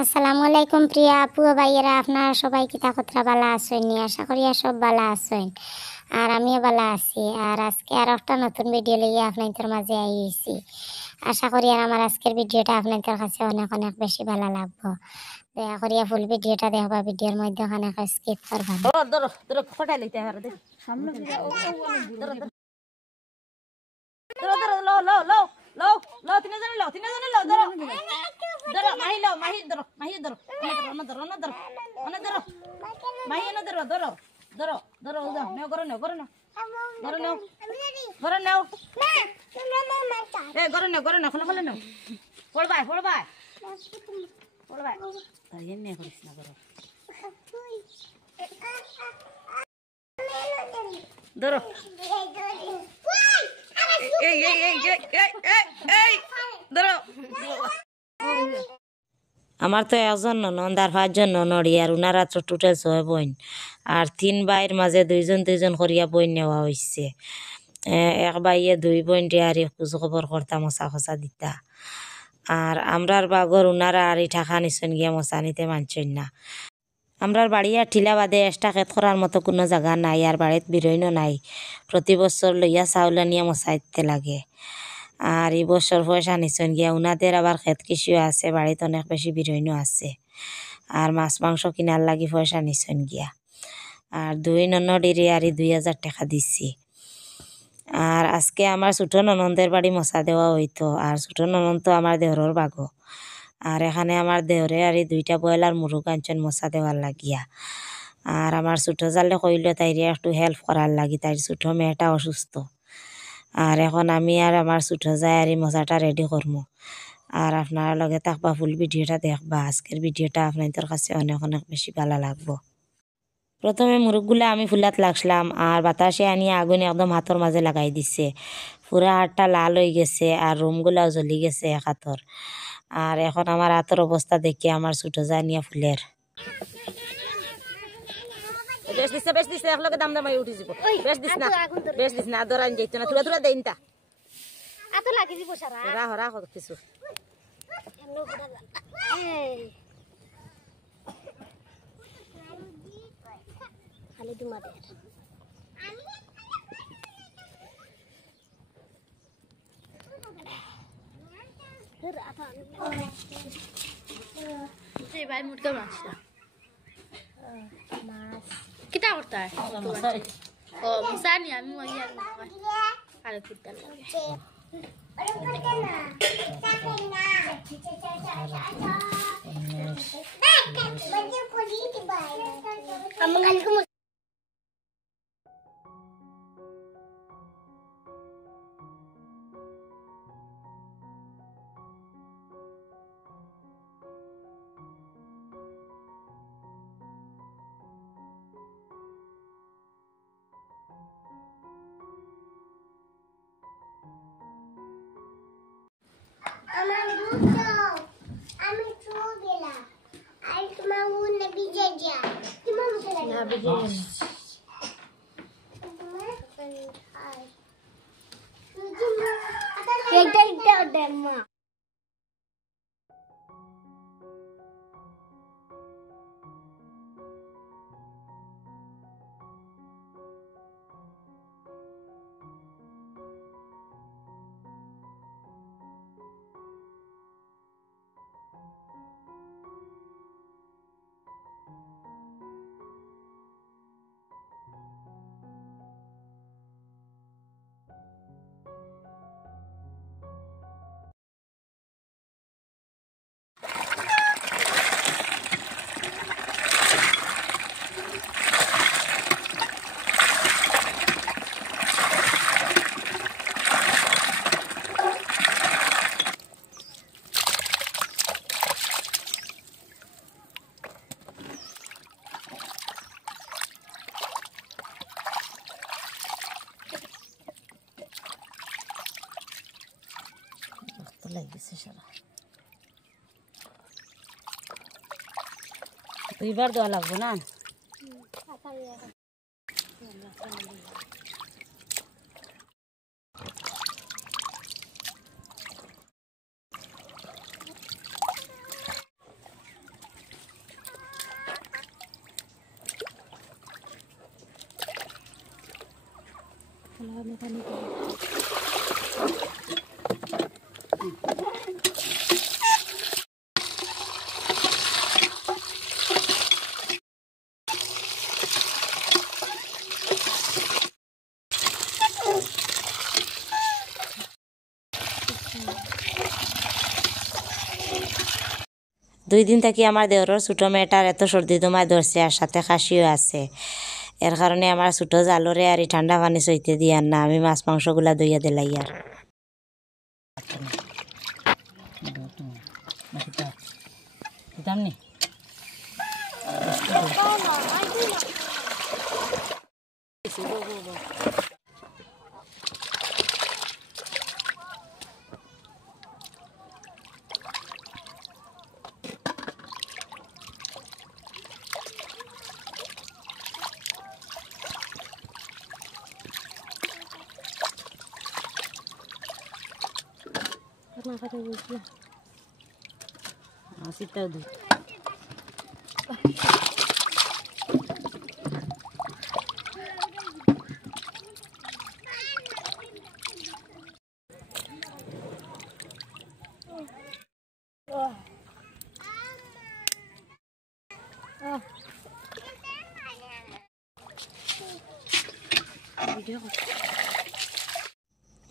আসসালামু আলাইকুম প্রিয়া আপু ও ভাইয়েরা, আপনারা সবাই কিতা কতরা বালা আছেন? আশা করি সব বালা আছেন আর আমিও বালা আছি। আর আজকে আর একটা নতুন ভিডিও লিয়ে আপনাদের মাঝে আইছি। আশা করি আর আমার আজকের ভিডিওটা আপনাদের কাছে অনেক অনেক বেশি ভালো লাগবে। দয়া করিয়া ফুল ভিডিওটা দেখবা, ভিডিওর মধ্যে অনেক স্কিপ করবা না। ধরো ধরো ফটাই লইতে হারে দে সামনে ধরো ধরো ধরো লো লো লো লো লো তিনজনে লো ধরো ধরো মাহি ধরো অন্য ধরো মাহি এনে ধরো ধরো ধরো ধরো উদা নেও করো নেও ধরো নেও এ করো নেও খোলে নেও পড়বাই তাই এনে করিস না করো ধরো ধরো আমার তো একজন ননদ আর 5 জন ননড়ি আর উনারা তো টোটাল 6 বোন আর 3 ভাইয়ের মাঝে দুইজন করিয়া বোন নেওয়া হয়েছে। এক ভাইয়ে 2 বোন আর খোঁজ খবর করতা মশা খসা দিতা। আর আমরার বাগর উনারা আর ঠাকা নিছেন গিয়া মশা নিতে মানছেন না। আমরার বাড়ি আর ঠিলা বাদে এক্সট্রা খেত করার মতো কোনো জায়গা নাই আর বাড়িত বিরইনও নাই। প্রতি বছর লইয়া চাউল নিয়ে মশা দিতে লাগে। আর এই বছর পয়সা নিছেন গিয়া উনাদের আবার খেত কৃষিও আছে, বাড়িতে অনেক বেশি বিরইনও আছে। আর মাছ মাংস কিনার লাগি পয়সা নিছেন গিয়া। আর 2 ননদিরে আর 2000 টাকা দিছি। আর আজকে আমার ছোট ননদের বাড়ি মশা দেওয়া হইতো। আর ছোট ননদ তো আমার দেহরের বাগো। আর এখানে আমার দেহরে আর 2টা ব্রয়লার মুরগ আনছেন মশা দেওয়ার লাগিয়া। আর আমার ছোট জালে কইল তাইরে একটু হেল্প করার লাগি, তাই ছোট মেয়েটা অসুস্থ। আর এখন আমি আর আমার ছোট যাই আর এই মশাটা রেডি করবো। আর আপনারা লগে থাকবা, ফুল ভিডিওটা দেখবা। আজকের ভিডিওটা আপনাদের কাছে অনেক অনেক বেশি ভালো লাগবো। প্রথমে মুরগগুলা আমি ফুলাত লাগলাম আর বাতাসে আনিয়ে আগুনে একদম হাতর মাঝে লাগাই দিছে। পুরা হাতটা লাল হয়ে গেছে আর রুমগুলাও জ্বলি গেছে এক হাতর। আর এখন আমার হাতের অবস্থা দেখে আমার ছোট জানিয়া ফুলের বেশ দিছে একলগে দাম দামাই উঠি যাব। বেশ দিস না দরান যাইতো না, তুরা দেইন তা এত লাগি দিব সারা রাহ কিছু খালি তোমাদের ভাই মুটকা মাছ কিতা করতে হয় ও মশানি আমি আর কিতা লাগে আমার দুধ আমি চু গেলা আর তোমার উন ভিজে যা তোমার মুখে লাগে না ভিজে এটা ডেমা লাগছে সারা 2 বার দেওয়া লাগবো না। দুই দিন থেকে আমার দেওরের ছোটো মেয়েটার এত সর্দি দমায় ধরছে আর সাথে কাশিও আছে। এর কারণে আমার ছোটো জালরে আর এই ঠান্ডা পানি সইতে দিয়ার না, আমি মাছ মাংসগুলা দইয়া দিলাই আর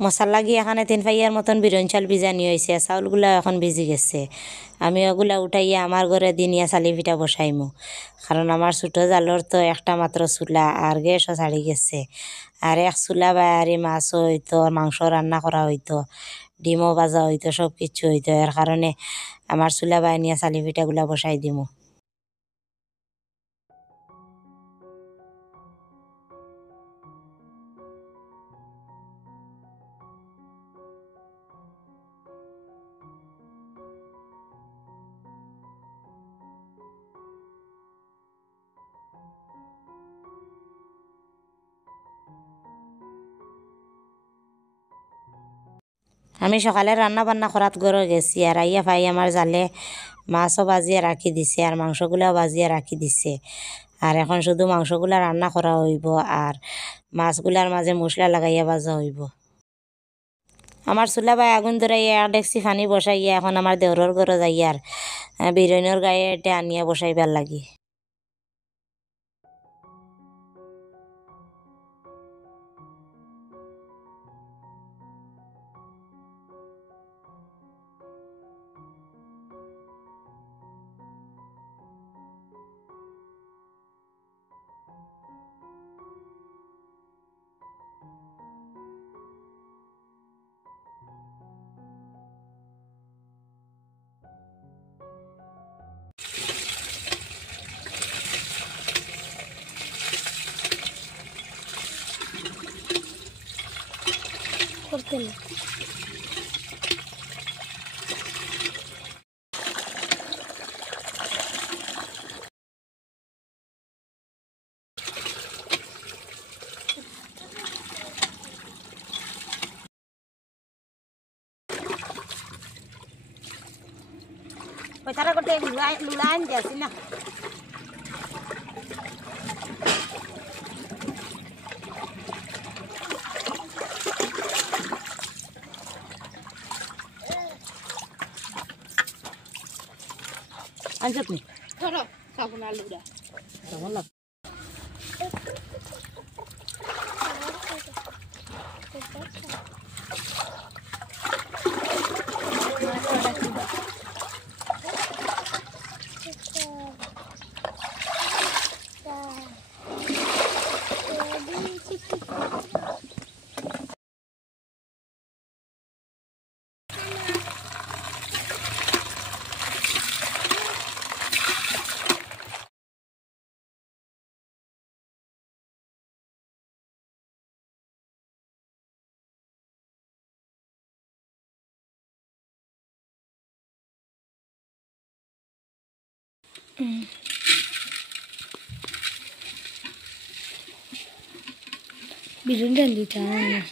মশলা গিয়ে এখানে 3 পাইয়ার মতন বিরন চাল ভিজানি হয়েছে, চাউলগুলা এখন ভিজি গেছে। আমি ওগুলা উঠাইয়া আমার ঘরে দিনিয়া চালি পিঠা বসাইমু, কারণ আমার ছোটো জালর তো একটা মাত্র চুলা আর গ্যাসও ছাড়ি গেছে। আর এক চুলা বাইরে মাছ হইতো, মাংস রান্না করা হইতো, ডিমও ভাজা হইতো, সব কিছু হইতো। এর কারণে আমার চুলা বাইনিয়া চালি পিঠাগুলা বসাই দিমু। আমি সকালে রান্না বান্না করাত গড়ে গেছি আর আইয়া ভাই আমার জালে মাছও বাজিয়ে রাখি দিছে আর মাংসগুলাও বাজিয়ে রাখি দিছে। আর এখন শুধু মাংসগুলা রান্না করা হইব আর মাছগুলার মাঝে মশলা লাগাইয়া ভাজা হইব। আমার চুলা ভাই আগুন ধরাইয়া 1 ডেকচি পানি বসাইয়া এখন আমার দেওরের ঘরে যাইয়ার বিরিয়ানির গায়ে এটা আনিয়া বসাইবার লাগি। Taruh ke lulain dia sini. Lanjut nih. Taruh, sabun alu dah. Sabun lah. Birin dan di tanah.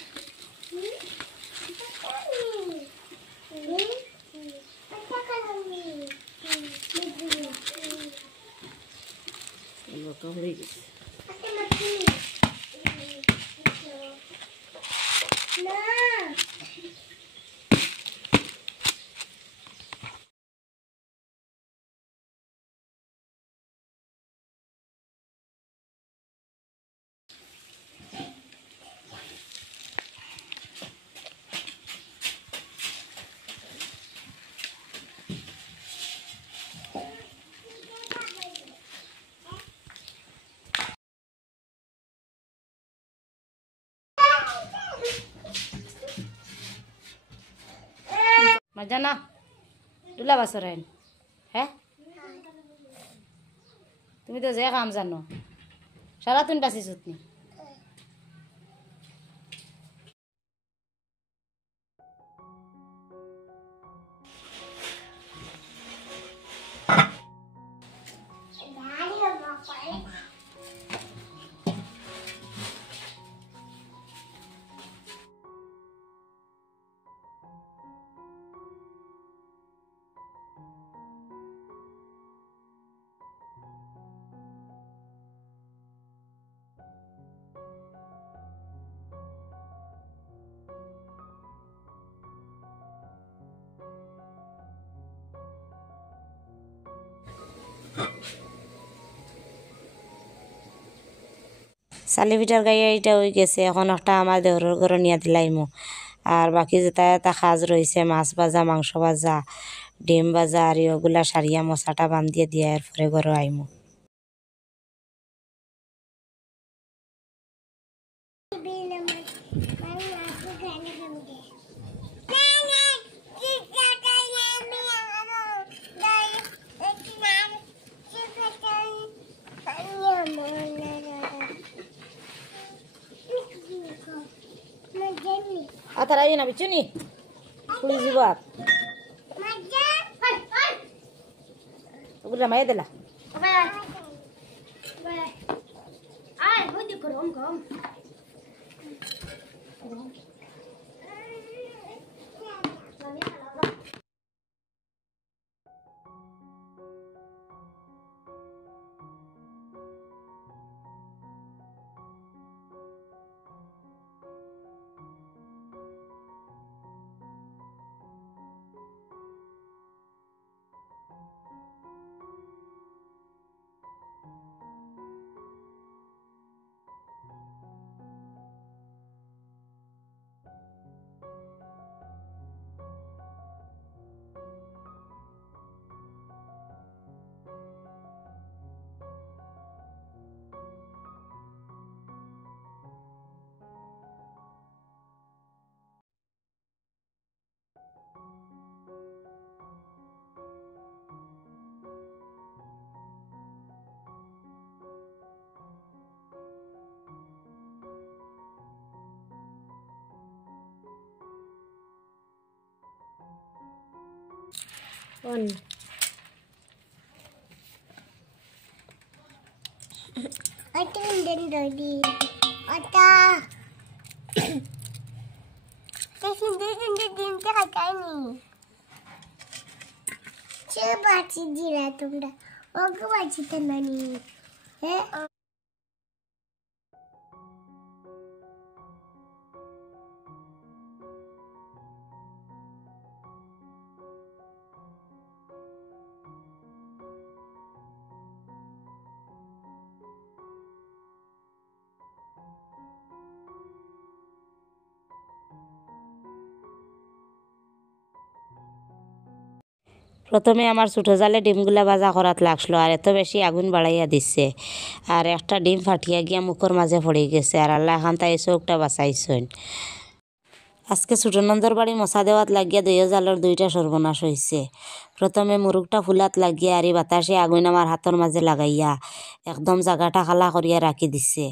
জানা দুলা বাসরেন হ্যাঁ তুমি তো যে কাম জানো সারা তুমি বাঁচিস তুমি চালি পিঠার গাইয়া এটা হয়ে গেছে এখন একটা আমার দেহরের ঘরে নিয়ে দিলাইমো আর বাকি যেটা এটা সাজ রয়েছে মাছ ভাজা মাংস ভাজা ডিম ভাজা আর ওগুলা সারিয়া মশাটা বান্ধিয়ে দিয়ে এরপরে ঘরে আইমো আতার আইয়ে না বিচুনি পুলি জীবাত ওগুলা মাইয়া দিলা তোমরা ওকে বাঁচি তো নানি হ্যাঁ প্রথমে আমার ছোটো জালে ডিমগুলা ভাজা করাত লাগলো আর এত বেশি আগুন বাড়াইয়া দিচ্ছে আর একটা ডিম ফাটিয়া গিয়া মুখের মাঝে পড়ে গেছে আর আল্লাহ খান তাই চোখটা বাঁচাইছেন আজকে ছোটো নন্দর বাড়ি মশা দেওয়াত লাগিয়া দইয়া জালের দুইটা সর্বনাশ হয়েছে প্রথমে মুরুগটা ফুলাত লাগিয়া আর বাতাসে আগুন আমার হাতের মাঝে লাগাইয়া একদম জায়গাটা খালা করিয়া রাখি দিছে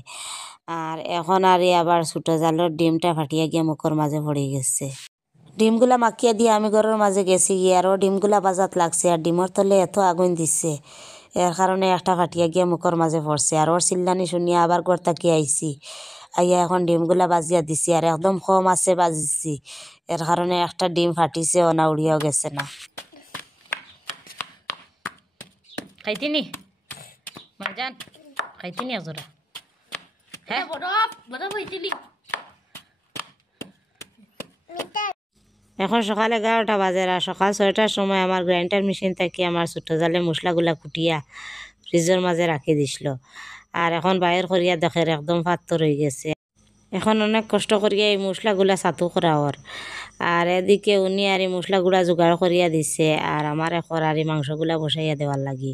আর এখন আর আবার ছোটো জালের ডিমটা ফাটিয়া গিয়া মুখের মাঝে পড়ে গেছে ডিমগুলা মাখিয়া দিয়ে আমি ঘরের মাঝে গেছি গিয়ে আরও ডিমগুলা বাজাত লাগছে আর ডিমের তলে এত আগুন দিচ্ছে এর কারণে একটা ফাটিয়া গিয়া মুখের মাঝে পড়ছে আর ওর চিল্লানি শুনিয়া আবার ঘর তাকিয়ে আইছি আইয়া এখন ডিমগুলা বাজিয়া দিছি আর একদম কম আছে বাজিছি এর কারণে একটা ডিম ফাটিছে অনা উড়িয়াও গেছে না খাইতিনি মারজান খাইতিনি আজরা হ্যাঁ এখন সকাল 11টা বাজে আর সকাল 6টার সময় আমার গ্রাইন্ডার মেশিন থেকে আমার ছোটো জালে মশলাগুলা কুটিয়া ফ্রিজের মাঝে রাখি দিছিল আর এখন বাইর করিয়া দেখে একদম পাত্তর হয়ে গেছে এখন অনেক কষ্ট করিয়া এই মশলাগুলা ছাতু করা ওর আর এদিকে উনি আর এই মশলাগুলা জোগাড় করিয়া দিছে আর আমার এখন আর এই মাংসগুলা বসাইয়া দেওয়ার লাগি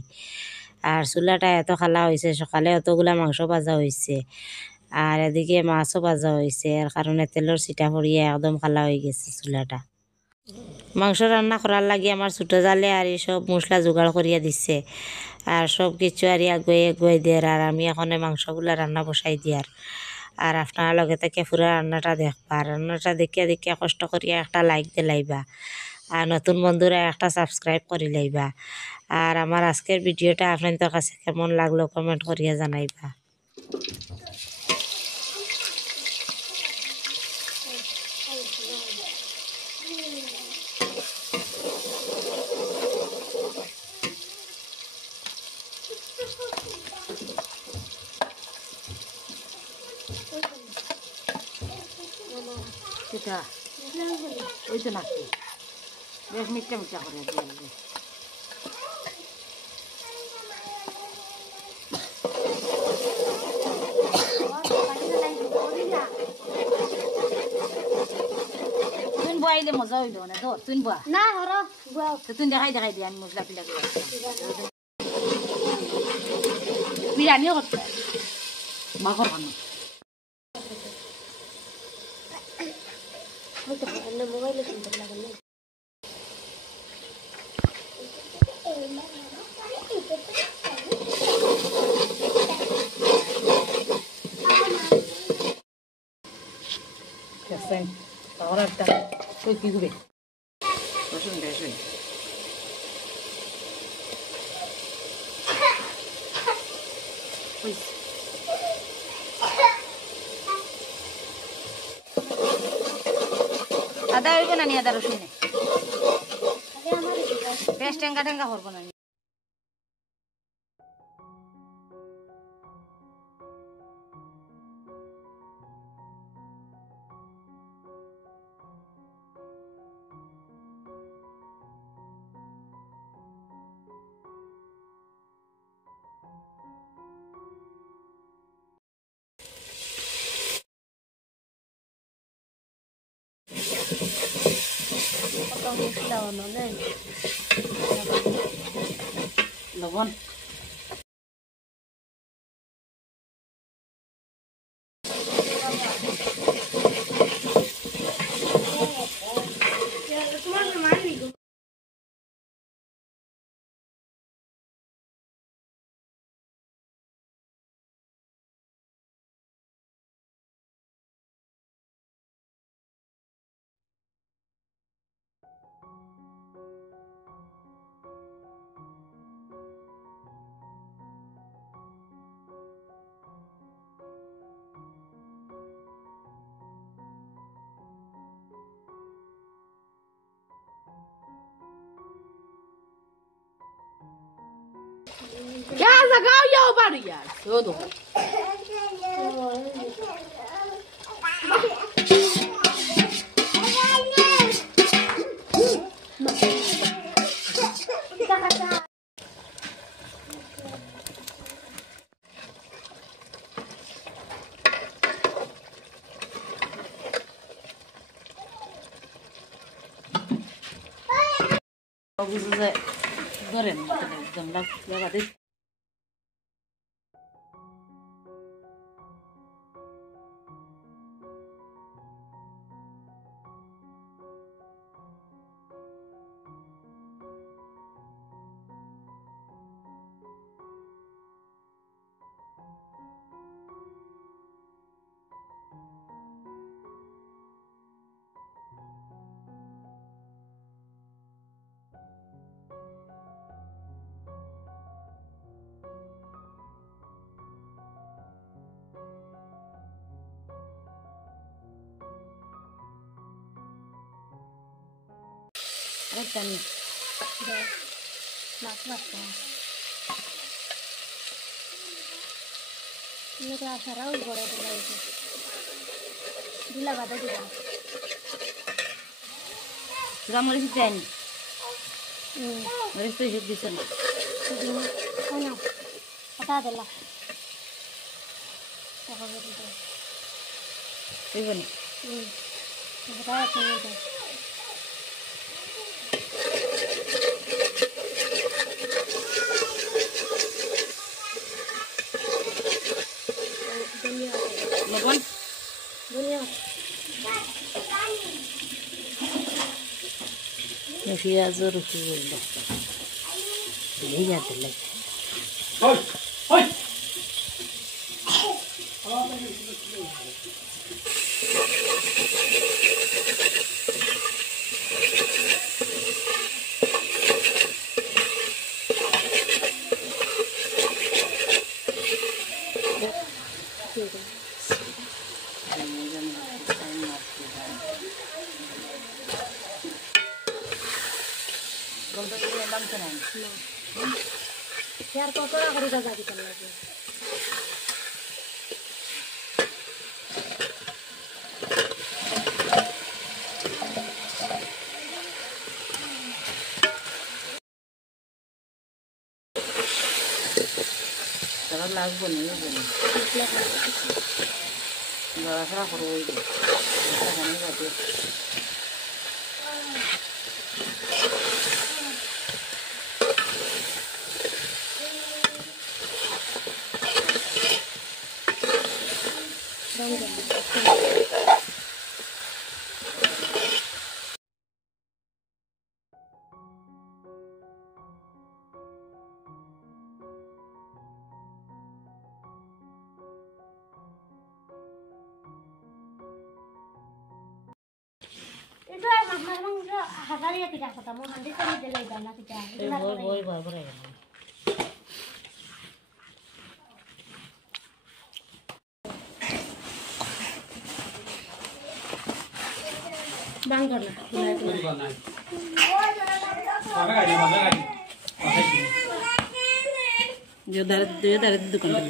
আর চুলাটা এত খালা হয়েছে সকালে অতগুলা মাংস ভাজা হয়েছে আর এদিকে মাছও ভাজা হয়েছে এর কারণে তেলের ছিটা পড়িয়া একদম খালা হয়ে গেছে চুলাটা মাংস রান্না করার লাগি আমার ছোটো জালে আর সব মশলা জোগাড় করিয়া দিচ্ছে আর সব কিছু আর আগুয়ে দেয়ার আর আমি এখন মাংসগুলা রান্না বসাই দিয়ার আর আপনার লগে থেকে পুরো রান্নাটা দেখবা রান্নাটা দেখিয়া দেখিয়া কষ্ট করিয়া একটা লাইক দিলাইবা আর নতুন বন্ধুরা একটা সাবস্ক্রাইব করে লাইবা আর আমার আজকের ভিডিওটা আপনাদের কাছে কেমন লাগলো কমেন্ট করিয়া জানাইবা। সেটা ওই তো নাকি বেশ মিথ্যা মিথ্যা করে দিয়ে তুই বয়াইলে মজা হইল না তোর তুই বয়া না হরো তুই দেখাই দিয়ে আমি মশলা পিলা বিরিয়ানিও করতে মাখর খানো মোবাইলে সুন্দর লাগে না ahora está soy figure বসুন আদা হইব না নি আদা রসুনে পেস্ট টেঙ্গা টেঙ্গা করবো না লবণ Ya sacado ya varias. Todo. Bagus saya goreng macam lagi. Akan ini kelas raul bore itu dila kata juga sudah mulai sih Maris tu hidup di sana. Ano kata adalah apa gitu Ibu ni. kata apa itu Lobon? dunia পেঁয়াজও রুটি করে দেখতে এই যাতে লাগে তারা লাগবো না লড়াচড়া করবো ওই বাদে বই ভয় করে গেল দোকান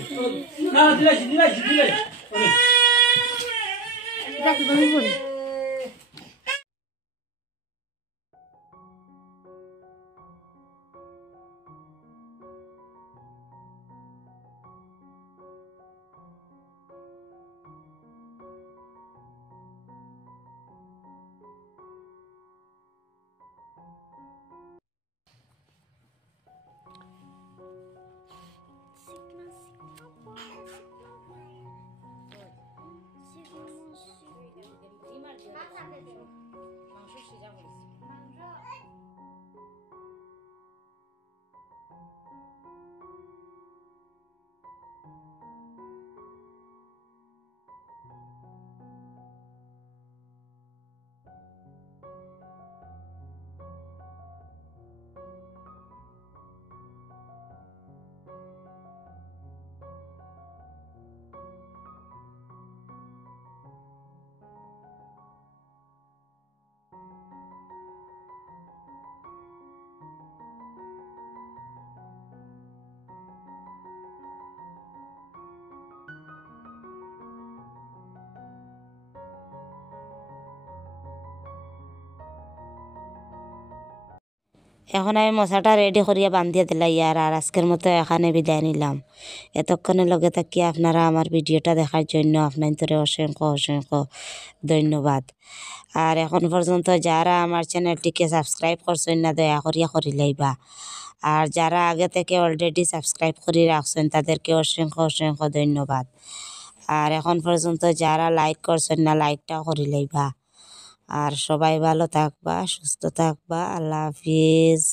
এখন আমি মশাটা রেডি করিয়া বান্ধিয়ে দিলাই আর আজকের মতো এখানে বিদায় নিলাম এতক্ষণের লগে থাকিয়া আপনারা আমার ভিডিওটা দেখার জন্য আপনাদের অসংখ্য অসংখ্য ধন্যবাদ আর এখন পর্যন্ত যারা আমার চ্যানেলটিকে সাবস্ক্রাইব করছেন না দয়া করিয়া করিলাইবা আর যারা আগে থেকে অলরেডি সাবস্ক্রাইব করে রাখছেন তাদেরকে অসংখ্য অসংখ্য ধন্যবাদ আর এখন পর্যন্ত যারা লাইক করছেন না লাইকটাও করিলাইবা আর সবাই ভালো থাকবা সুস্থ থাকবা আল্লাহ হাফিজ।